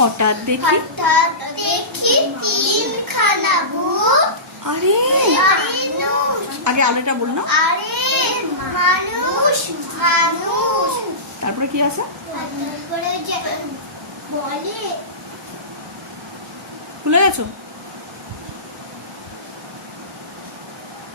হঠাৎ দেখি তিনখানা ভূত। আরে আগে আলোটা বল না। আরে মানুষ মানুষ। তারপরে কি আছে? তারপরে যে বলে ভুলে গেছো?